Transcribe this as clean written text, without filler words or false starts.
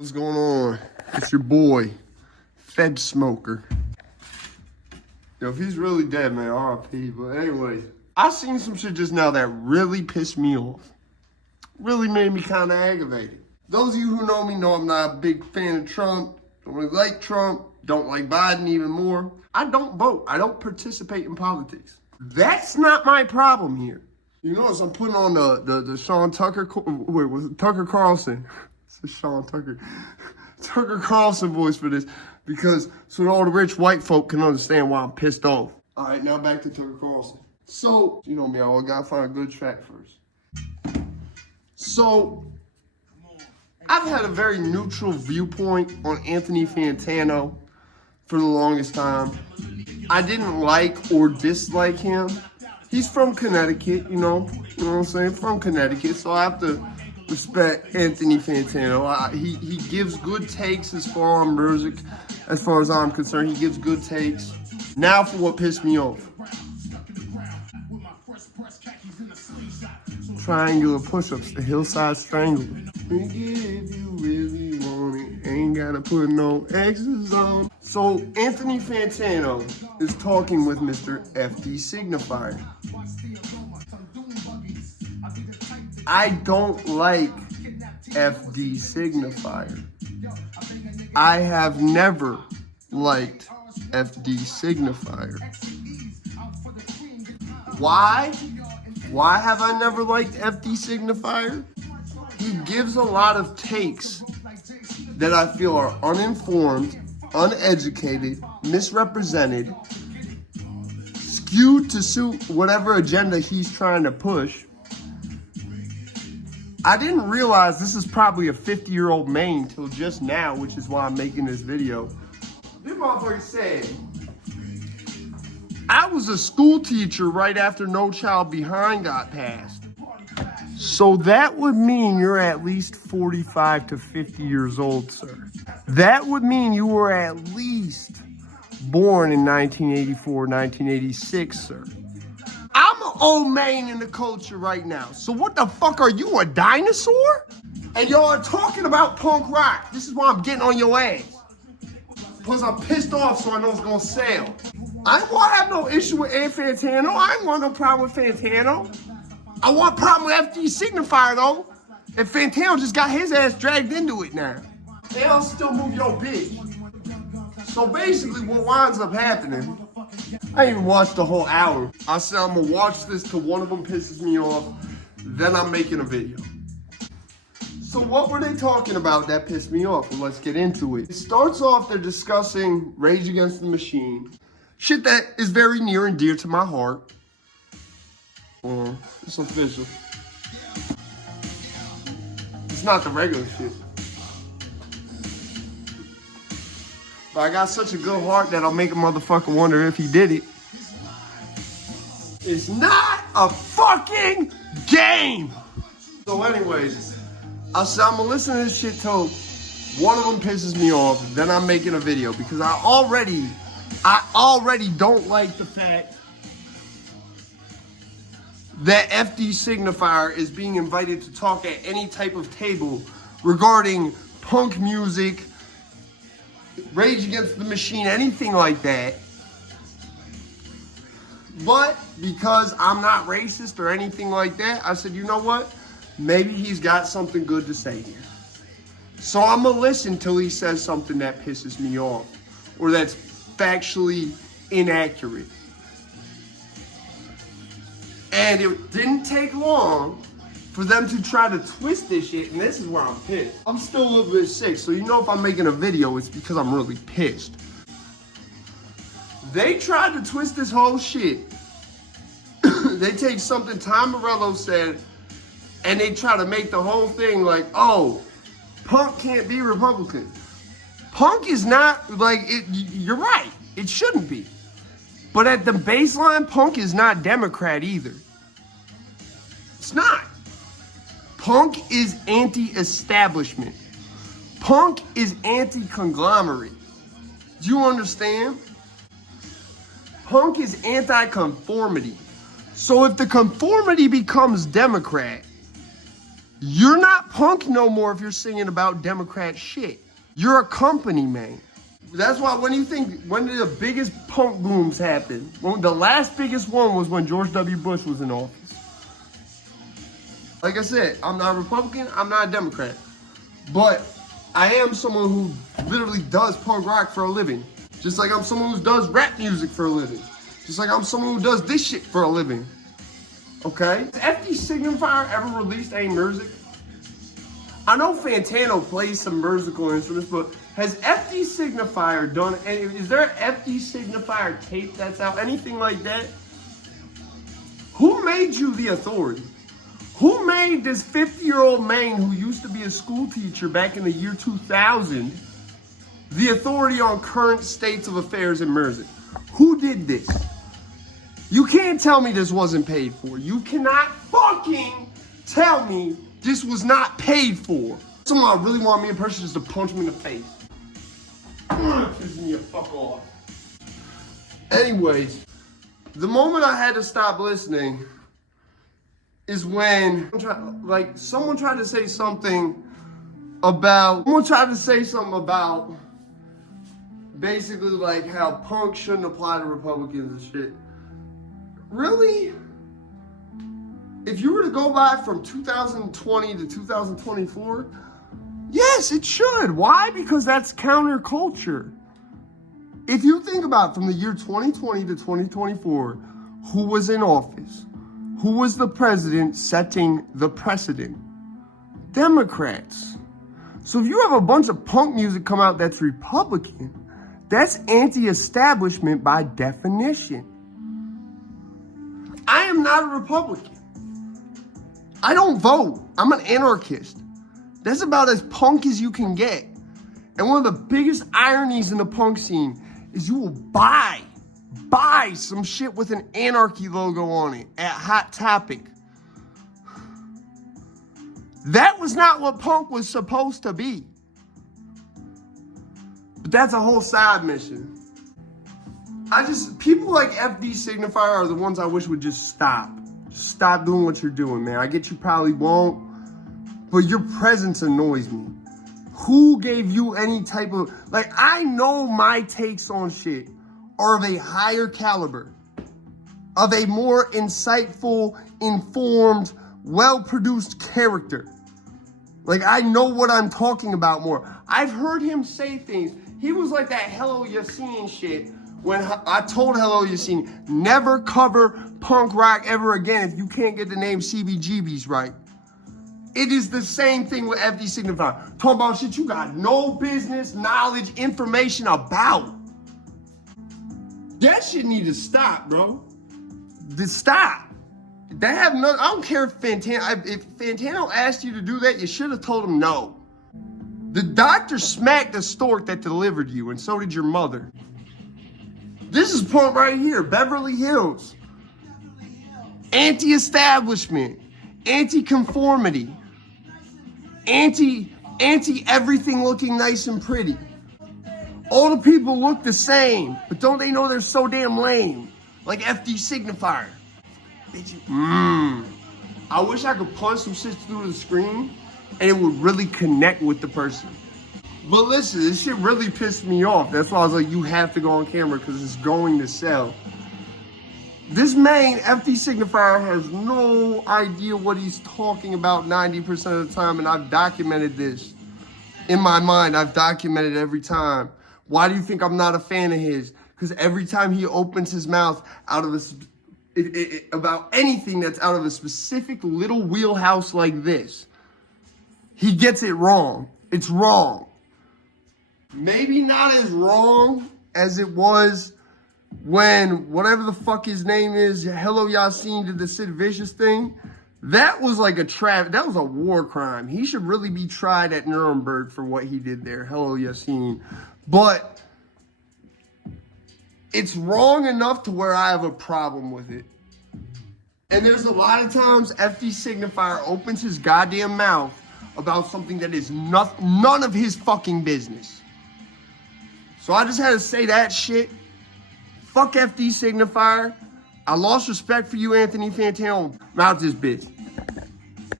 What's going on? It's your boy, Fed Smoker. Yo, if he's really dead, man, RIP. But anyways, I seen some shit just now that really pissed me off. Really made me kind of aggravated. Those of you who know me know I'm not a big fan of Trump. Don't really like Trump. Don't like Biden even more. I don't vote. I don't participate in politics. That's not my problem here. You notice I'm putting on the Sean Tucker, wait, was it Tucker Carlson? It's Sean Tucker. Tucker Carlson voice for this, because so that all the rich white folk can understand why I'm pissed off. All right, now back to Tucker Carlson. So, you know me, I gotta find a good track first. So, I've had a very neutral viewpoint on Anthony Fantano for the longest time. I didn't like or dislike him. He's from Connecticut, you know what I'm saying? From Connecticut, so I have to respect Anthony Fantano. He gives good takes as far on music, as far as I'm concerned. He gives good takes. Now for what pissed me off. Triangular push-ups, the hillside strangler. If you really want it, ain't gotta put no X's on. So Anthony Fantano is talking with Mr. FD Signifier. I don't like FD Signifier. I have never liked FD Signifier. Why? Why have I never liked FD Signifier? He gives a lot of takes that I feel are uninformed, uneducated, misrepresented, skewed to suit whatever agenda he's trying to push. I didn't realize this is probably a 50-year-old man till just now, which is why I'm making this video. This motherfucker said, I was a school teacher right after No Child Behind got passed. So that would mean you're at least 45 to 50 years old, sir. That would mean you were at least born in 1984, 1986, sir. I'm an old man in the culture right now. So what the fuck are you, a dinosaur? And y'all are talking about punk rock. This is why I'm getting on your ass. Plus I'm pissed off, so I know it's gonna sell. I ain't gonna have no issue with Fantano. I ain't want no problem with Fantano. I want a problem with FD Signifier though. And Fantano just got his ass dragged into it now. They all still move your bitch. So basically what winds up happening, I didn't even watch the whole hour. I said I'm gonna watch this till one of them pisses me off, then I'm making a video. So what were they talking about that pissed me off? Well, let's get into it. It starts off, they're discussing Rage Against the Machine. Shit that is very near and dear to my heart. It's official. It's not the regular shit. But I got such a good heart that I'll make a motherfucker wonder if he did it. It's not a fucking game! So anyways, I said I'm gonna listen to this shit till one of them pisses me off, then I'm making a video because I already don't like the fact that FD Signifier is being invited to talk at any type of table regarding punk music, Rage Against the Machine, anything like that. But because I'm not racist or anything like that, I said, you know what? Maybe he's got something good to say here. So I'm gonna listen till he says something that pisses me off or that's factually inaccurate. And it didn't take long for them to try to twist this shit, and this is where I'm pissed. I'm still a little bit sick, so you know if I'm making a video, it's because I'm really pissed. They tried to twist this whole shit. They take something Tom Morello said, and they try to make the whole thing like, oh, punk can't be Republican. Punk is not, like, you're right, it shouldn't be. But at the baseline, punk is not Democrat either. It's not. Punk is anti-establishment. Punk is anti-conglomerate. Do you understand? Punk is anti-conformity. So if the conformity becomes Democrat, You're not punk no more if you're singing about Democrat shit. You're a company man. That's why when did the biggest punk booms happen? The last biggest one was when George W. Bush was in office. Like I said, I'm not a Republican, I'm not a Democrat. But I am someone who literally does punk rock for a living. Just like I'm someone who does rap music for a living. Just like I'm someone who does this shit for a living. Okay? Has FD Signifier ever released any music? I know Fantano plays some musical instruments, but has FD Signifier done any? Is there an FD Signifier tape that's out? Anything like that? Who made you the authority? Who made this 50-year-old man who used to be a school teacher back in the year 2000 the authority on current states of affairs in music? Who did this? You can't tell me this wasn't paid for. You cannot fucking tell me this was not paid for. Someone really want me in person just to punch me in the face. Pissing me the fuck off. Anyways, the moment I had to stop listening is when someone tried to say something about basically like how punk shouldn't apply to Republicans and shit. Really? If you were to go back from 2020 to 2024, yes, it should. Why? Because that's counterculture. If you think about from the year 2020 to 2024, who was in office? Who was the president setting the precedent? Democrats. So if you have a bunch of punk music come out that's Republican, that's anti-establishment by definition. I am not a Republican. I don't vote. I'm an anarchist. That's about as punk as you can get. And one of the biggest ironies in the punk scene is you will buy some shit with an anarchy logo on it at Hot Topic. That was not what punk was supposed to be. But that's a whole side mission. People like FD Signifier are the ones I wish would just stop. Just stop doing what you're doing, man. I get you probably won't, but your presence annoys me. Who gave you any type of, I know my takes on shit are of a higher caliber, of a more insightful, informed, well-produced character. I know what I'm talking about more. I've heard him say things. He was like that Hello Yassine shit when I told Hello Yassine, never cover punk rock ever again if you can't get the name CBGB's right. It is the same thing with FD Signifier. Talking about shit you got no business, knowledge, information about. That shit need to stop, bro. Just stop. I don't care if Fantano asked you to do that, you should have told him no. The doctor smacked the stork that delivered you, and so did your mother. This is punk right here, Beverly Hills. Anti-establishment, anti-conformity, anti-everything looking nice and pretty. All the people look the same, but don't they know they're so damn lame? Like FD Signifier. I wish I could punch some shit through the screen and it would really connect with the person. But listen, this shit really pissed me off. That's why I was like, you have to go on camera because it's going to sell. This man, FD Signifier, has no idea what he's talking about 90% of the time, and I've documented this. In my mind, I've documented it every time. Why do you think I'm not a fan of his? Because every time he opens his mouth out of about anything that's out of a specific little wheelhouse like this, he gets it wrong. It's wrong. Maybe not as wrong as it was when whatever the fuck his name is, Hello Yassine, did the Sid Vicious thing. That was like that was a war crime. He should really be tried at Nuremberg for what he did there, Hello Yassine. But it's wrong enough to where I have a problem with it. And there's a lot of times FD Signifier opens his goddamn mouth about something that is none of his fucking business. So I just had to say that shit. Fuck FD Signifier. I lost respect for you, Anthony Fantano. I'm out this bitch.